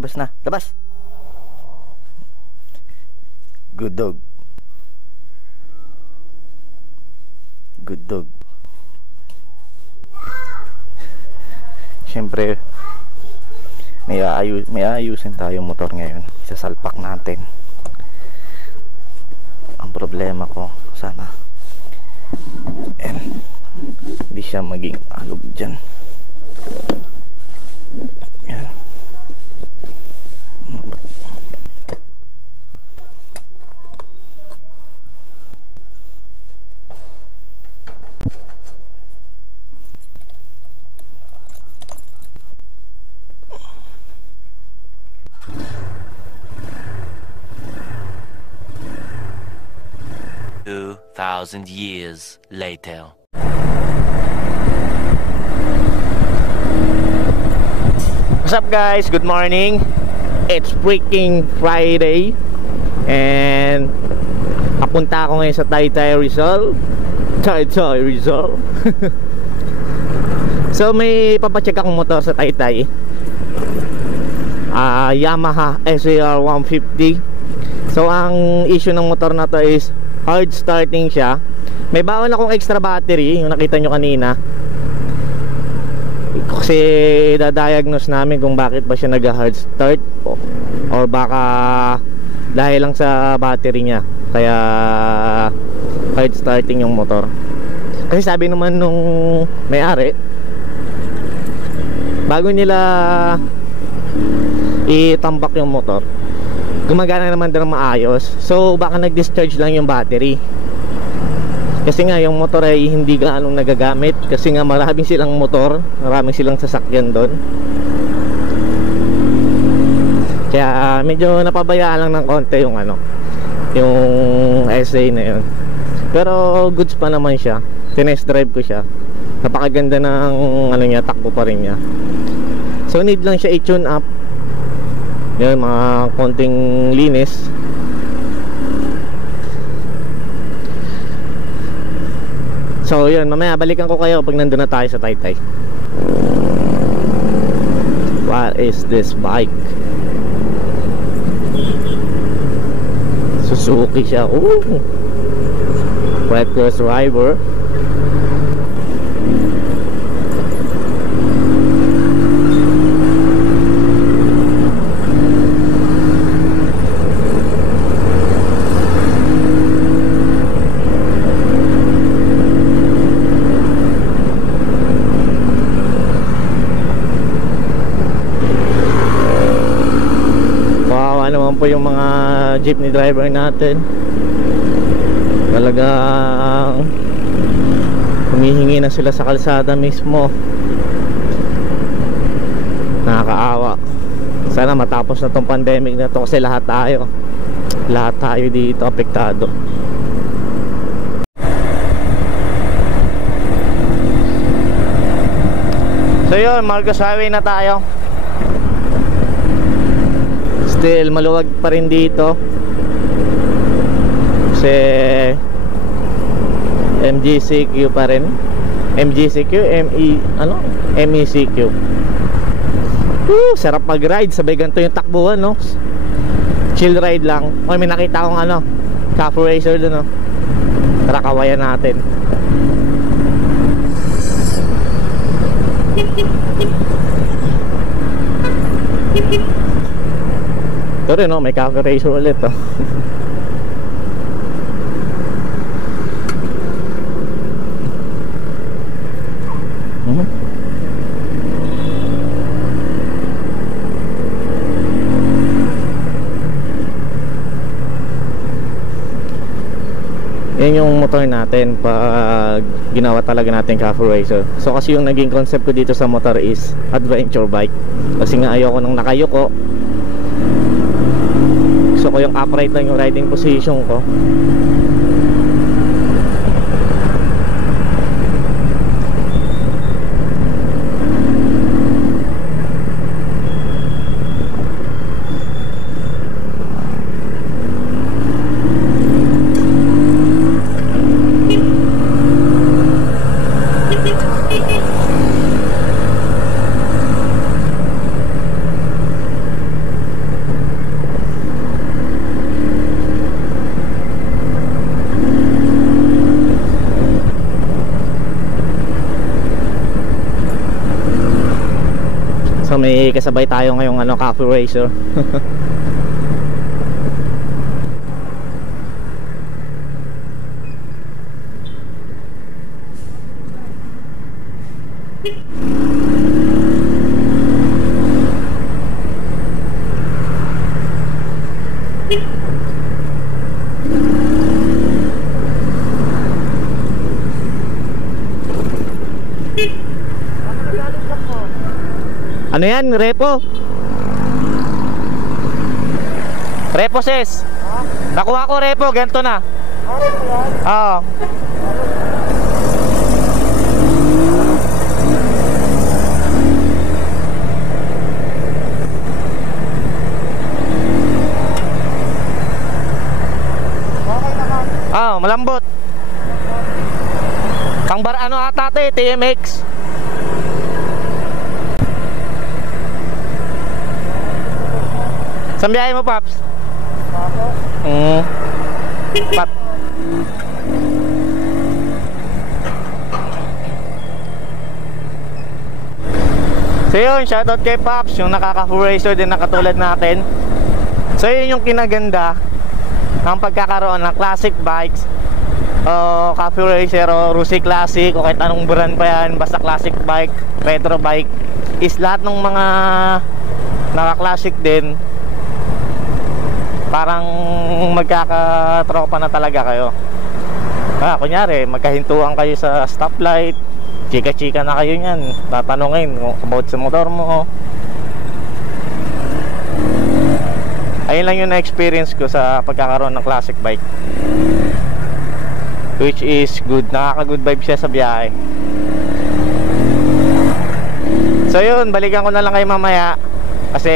Labas na. Labas. Good dog. Good dog. Siyempre may ayusin tayo motor ngayon. Isasalpak natin. Ang problema ko, sana hindi siya maging alog dyan. Yan. 2,000 years later. What's up guys? Good morning. It's freaking Friday and papunta ako ngayon sa Taytay Rizal. So may papacheck akong motor sa Taytay. Yamaha SAR 150. So ang issue ng motor na to is hard starting siya. May baon akong extra battery, yung nakita nyo kanina. Kasi da-diagnose namin kung bakit ba siya nag-hard start or baka dahil lang sa battery niya kaya hard starting yung motor. Kasi sabi naman nung may-ari, bago nila itambak yung motor, gumagana naman din maayos. So baka nag-discharge lang yung battery. Kasi nga yung motor ay hindi gaanong nagagamit. Kasi nga maraming silang motor, maraming silang sasakyan doon. Kaya medyo napabayaan lang ng konti yung yung SA na yun. Pero goods pa naman siya. Tinest drive ko siya. Napakaganda ng niya, takbo pa rin niya. So need lang siya i-tune up. Yan, mga konting linis. So yun, mamaya balikan ko kayo pag nandun na tayo sa Taytay. What is this bike? Suzuki siya. Ooh. Wet Cross driver. Naman po yung mga jeepney driver natin, talagang humihingi na sila sa kalsada mismo. Nakakaawa. Sana matapos na tong pandemic na to kasi lahat tayo dito apektado. So yun, Marcos Highway na tayo. Still maluwag pa rin dito kasi MGCQ pa rin. MGCQ, MECQ. Sarap mag ride, sabay ganito yung takbuhan, no? Chill ride lang. May nakita akong Cafu Racer dun, no? Tara, kawayan natin. Ito rin, no? May Cafu Racer ulit, oh. Yan yung motor natin pag ginawa talaga natin Cafu Racer. So kasi yung naging concept ko dito sa motor is adventure bike. Kasi nga ayoko nang nakayuko. Gusto ko yung upright lang yung riding position ko. may kasabay tayo ngayong ano, coffee racer. Ano yan? Repo? Repo sis? Nakuha ko repo, ganito na. Oo. Malambot. Kang ano ata ito, TMX. Saan biyahe mo, Paps? Pat. So yun, shoutout kay Paps, yung nakaka-full racer din na katulad natin. So yun yung kinaganda ng pagkakaroon ng classic bikes, o coffee racer, o Rusi Classic, o kahit anong brand pa yan, basta classic bike, retro bike, is lahat ng mga naka-classic din, parang magkakatropa na talaga kayo. Kunyari, magkahintuan kayo sa stoplight, chika-chika na kayo niyan, tatanungin about sa motor mo. Ayun lang yung na-experience ko sa pagkakaroon ng classic bike, which is good, nakaka-good vibe siya sa biyahe. So yun, balikan ko na lang kayo mamaya kasi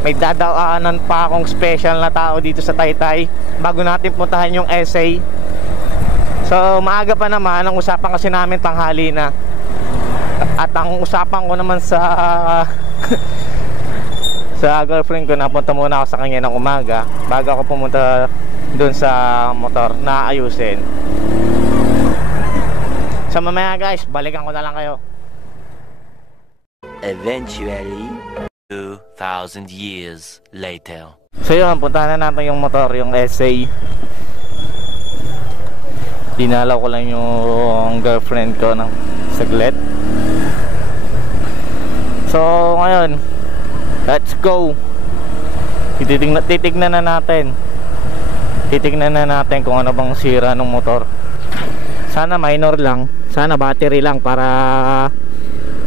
may dadaanan pa akong special na tao dito sa Taytay bago natin puntahan yung SA. So maaga pa naman, ang usapan kasi namin tanghali na. At ang usapan ko naman sa sa girlfriend ko, napunta muna ako sa kanya ng umaga bago ako pumunta dun sa motor na ayusin. So mamaya guys, balikan ko na lang kayo. Eventually, 2,000 years later. So yun, puntahan na natin yung motor, yung SA. Dinalaw ko lang yung girlfriend ko ng saglit. So ngayon, let's go. Titignan na natin. Titignan na natin kung ano bang sira ng motor. Sana minor lang, sana battery lang para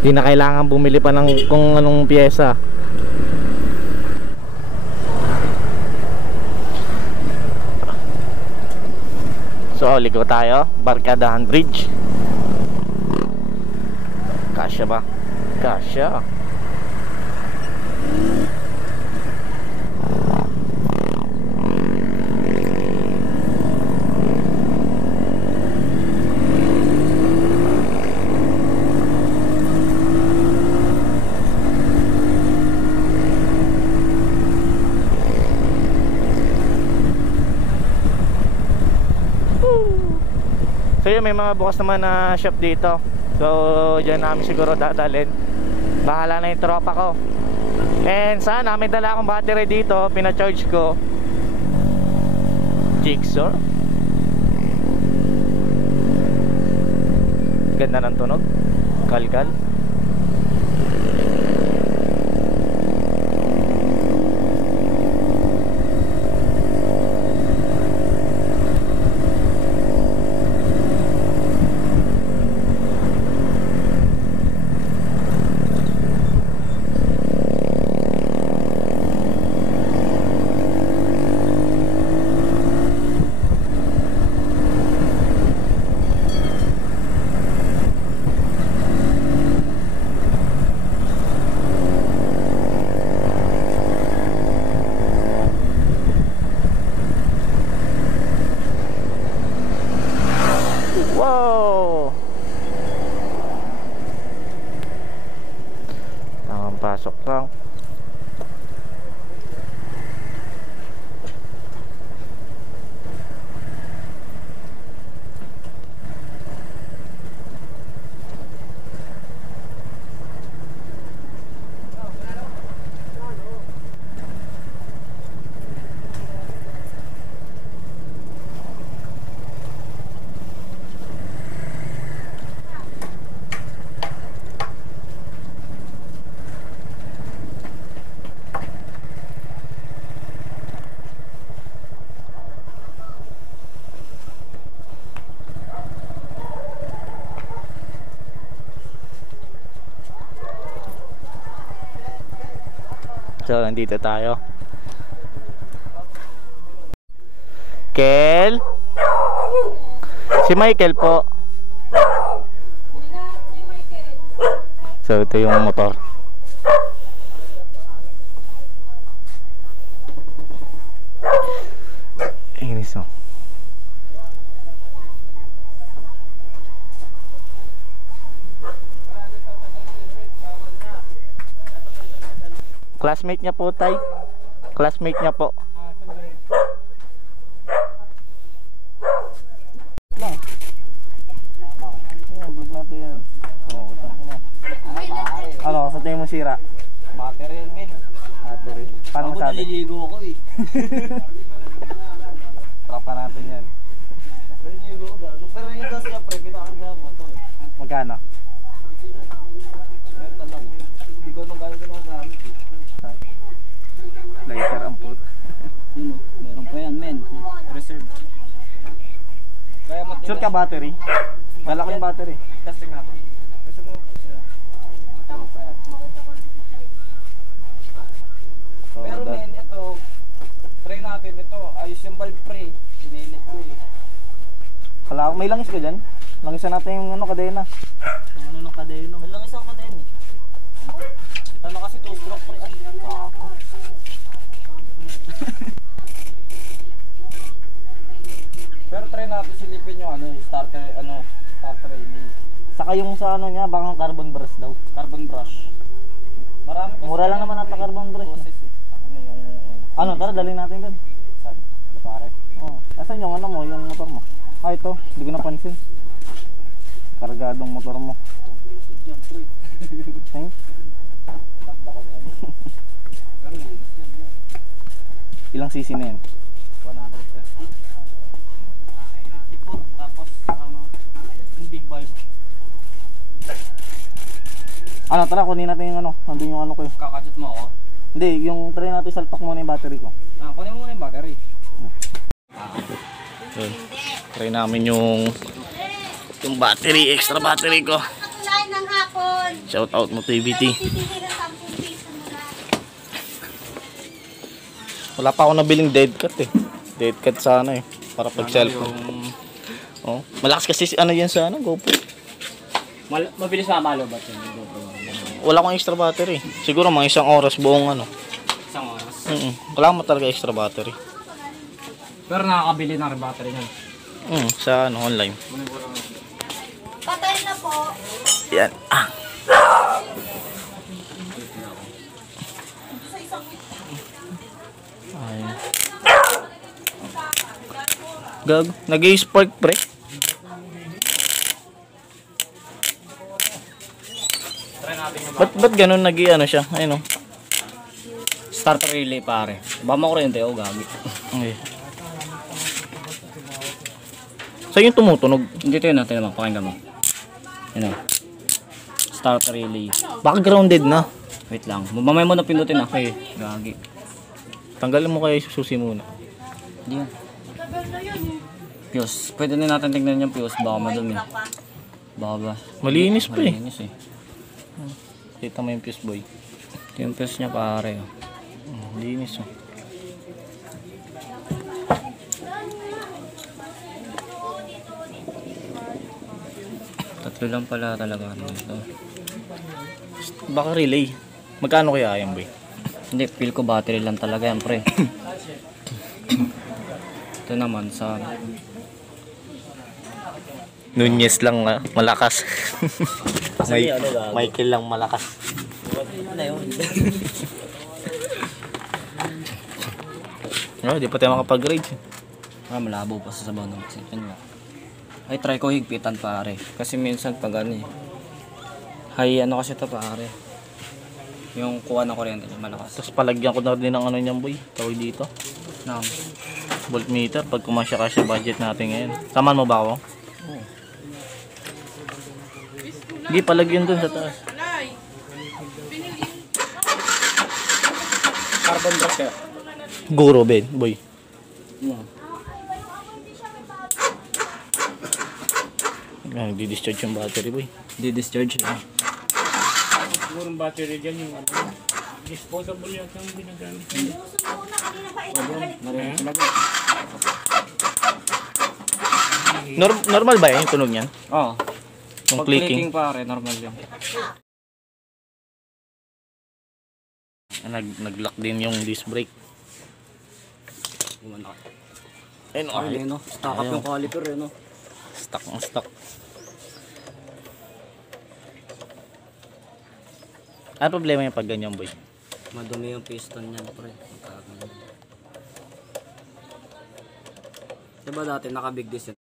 di na kailangan bumili pa ng kung anong pyesa. So liko tayo, Barkadahan Bridge. Kasya ba? Kasya. So yun, may mga bukas naman na shop dito. So dyan namin siguro dadalhin. Bahala na yung tropa ko. And sana may dala akong battery dito, pina-charge ko. Jigsaw. Ganda ng tunog. Kalkal. Wow! Tamang pasok lang. So, nandito tayo. Kel? Si Michael po. So, ito yung motor. Inis oh. Classmate niya po, tay. Classmate niya po. Ano, sa tingin mo sira? Battery yan, men. Battery. Paano Ako masabi? naliligo ko eh. Tropa natin yan. Naliligo ko gago. Pero yung gas siyempre, kinakagaya mo ito eh. Magkano? Meron lang. Hindi ko magkano ginagamit eh. Lighter ang put. Yun o, meron pa yan, men. Reserve. Kaya matindi. Sure ka battery? Dala ko yung battery. Testing natin. Reserve mo pa siya. Pero men, ito, try natin ito. Ayos yung valve pre. Pinilit ko eh. Kala ko may langis ka dyan? Langisan natin yung ano, kadena. Ano ng kadeno? May lang isang kadeno eh. Ito na kasi 2-stroke pre. Ay, ako. Pero try natin silipin yung ano, starter relay. Saka yung sa ano niya, baka carbon brush daw. Carbon brush. Marami kasi. Mura lang naman ata carbon brush. Process eh. Ano yung Ano, tara dalhin natin dun. saan? Ano pare? Oo. Asan yung ano mo, yung motor mo? Ah, ito. Hindi ko napansin. Kargadong motor mo. Yan, pre. Thanks. Takda ko na yan eh. Pero linis yan. Ilang cc na yan? 130. Ikot, tapos ano, yung big vibe. Ano, tara kunin natin yung ano. Nandun yung ano ko eh. Kakadjut mo ako. Hindi, yung try natin salpak muna yung battery ko. Kunin mo muna yung battery. Yun. Try namin yung battery, extra battery ko. Kulay ng hapon. Shout out Motivity. Bibili ng 10 piso muna. Wala pa ako nabiling dead cut eh. Dead cut sana eh. Para pag cellphone. Oh, malakas kasi ano yan sa ano, GoPro. Mabilis na malo ba ito? Wala akong extra battery. Siguro mga isang oras buong ano. Isang oras. Wala mo talaga extra battery. Pero nakakabili ng battery niyan. Sa ano, online. Patay na po. Yan. Ah. Ayun. Gag, nag-i-spark pre. Ba't ganun nag-i-ano siya? Ayun o. Starter relay pare. Ba mo kuryente o gagi. Okay. Saan yung tumutunog? Dito yun natin naman, pakinggan mo. Yun o. Starter relay. Baka grounded na. Wait lang. Mamaya mo na pindutin ah. Okay. Gagi. Tanggalin mo kaya yung susi muna. Hindi yan. Fuse. Pwede na natin tingnan yung fuse. Baka madumi. Baka ba? Malinis pa eh. Malinis eh. Kita mo yung fuse boy. Yung fuse niya pare. Oh. Linis oh. Tatlo lang pala talaga nito. Baka relay. Magkano kaya yan boy? Hindi, feel ko battery lang talaga yan pre. Ito naman sa Nunez lang malakas. Kasi ano gagawin? Michael lang malakas. Ano yun? Oh, di pa tayo makapag-rage. Malabo pa sa sabaw ng oxygen nga. Ay, try ko higpitan pare. Kasi minsan pag ano eh. Hay, ano kasi ito pare. Yung kuha ng kuryente malakas. Tapos palagyan ko na din ng ano niyan boy. Tawag dito. Nang. Voltmeter. Pag kumasya kasi budget natin ngayon. Saman mo ba ako? Oo. Hindi, palagyan dun sa taas. Carbon brush kaya. Guro Ben, boy. Yeah. Nagdi-discharge yung battery boy. Di-discharge na. Siguro yung battery dyan yung ano. Disposable yata ang ginagamit. Gusto mo na kanina pa ito. Marinig talaga. Normal ba yung tunog niyan? Oo. Yung Pag clicking? clicking pare, normal yun. Nag-lock din yung disc brake. Ayun, Ay, no? Stock up yung caliper, no? Stock ang stock. Ano problema yung pag ganyan, boy? Madumi yung piston niyan, pre. Diba dati naka-big disc yun?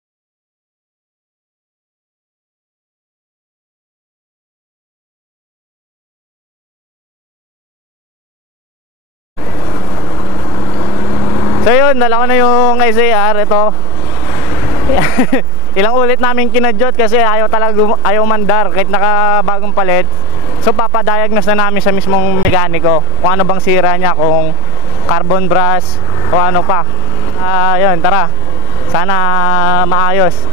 So yun, dala ko na yung SAR. Ito. Ilang ulit namin kinadyot kasi ayaw mandar kahit nakabagong palit. So papadiagnose na namin sa mismong mekaniko kung ano bang sira niya, kung carbon brush o ano pa. Yun, tara. Sana maayos.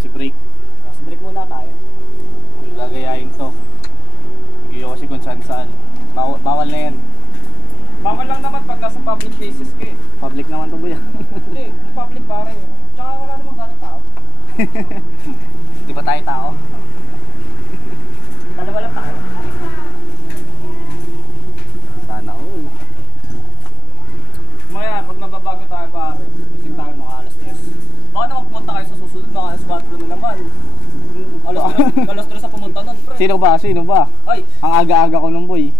Si brake. Tapos break muna tayo. Gagayahin to. Hindi kasi kung saan. Bawal na yan. Bawal lang naman pag nasa public places ka eh. Public naman to, boy. Hindi, public pare. Tsaka wala namang ganong tao. Di ba tayo tao? Dalawa lang tayo. Sana all. Maya, pag nababago tayo pare, ising tayo mga alas 10. Baka naman pumunta kayo sa susunod, baka alas 4 na naman. Alas 3 sa pumunta nun, pre. Sino ba? Ay, Ang aga-aga ko nung, boy.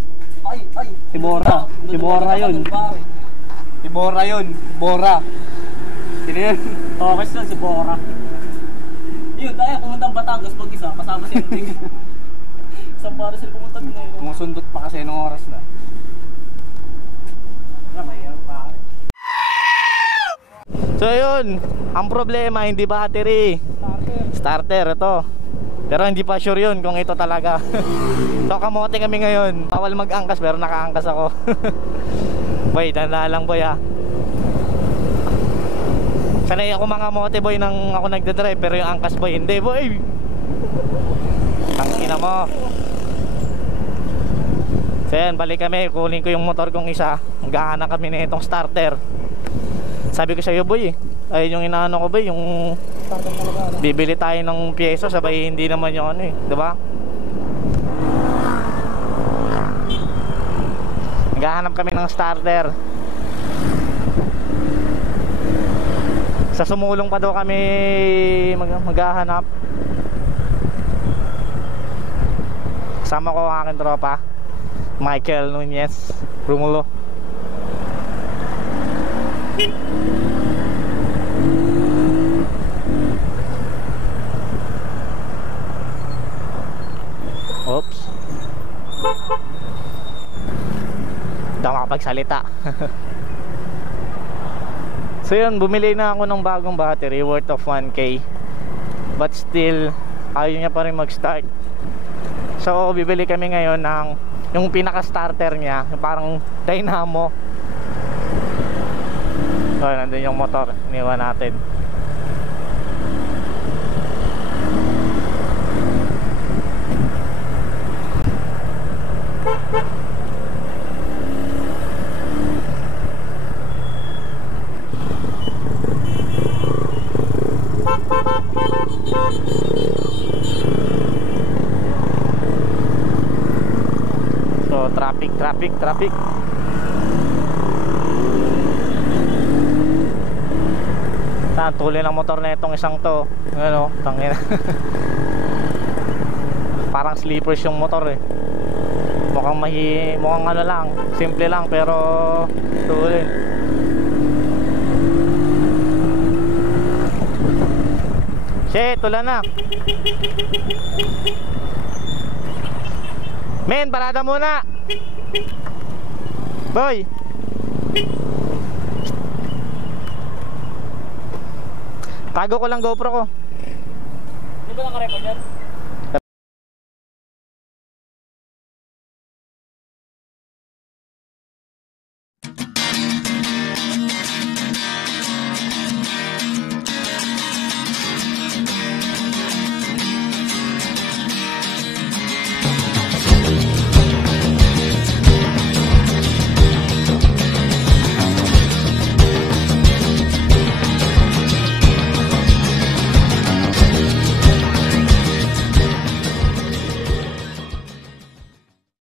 ay. Si Bora. Si Bora yun. Si Bora. Sino yun? Okay siya, si Bora. Yun, tayo pumunta ang Batangas pag isa, kasama si Enting. Isang para sila pumunta doon eh. Umusundot pa kasi nung oras na. Wala, mayroon pare. So yun, ang problema hindi battery. Starter ito. Pero hindi pa sure yun kung ito talaga. So kamote kami ngayon. Bawal mag-angkas pero naka-angkas ako. Boy, tanda lang boy ha. Sanay ako mga mote boy nang ako nagdadrive, pero yung angkas boy hindi boy. Tangina mo. So yan, balik kami. Kunin ko yung motor kong isa. Maghahanap kami na itong starter. Sabi ko sa iyo boy, ayun yung inaano ko boy, yung bibili tayo ng pyesa, sabay hindi naman yung ano eh, di ba? Naghahanap kami ng starter. Sa Sumulong pa daw kami maghahanap. Kasama ko ang aking tropa, Michael Nunez Rumulo. Oops. Hindi ako makapagsalita. So yun, bumili na ako ng bagong battery worth of 1K. But still, ayaw niya pa rin mag-start. So bibili kami ngayon ng yung pinaka-starter niya, yung parang dynamo. So nandun yung motor, iniwan natin. So traffic. Tuloy ng motor na itong isang to. Ano, tangina. Parang sleepers yung motor eh. Mukhang ano lang, simple lang pero tuloy. Shit, tulan na. Men, parada muna. Boy! Tago ko lang GoPro ko. Di ba naka-record yan?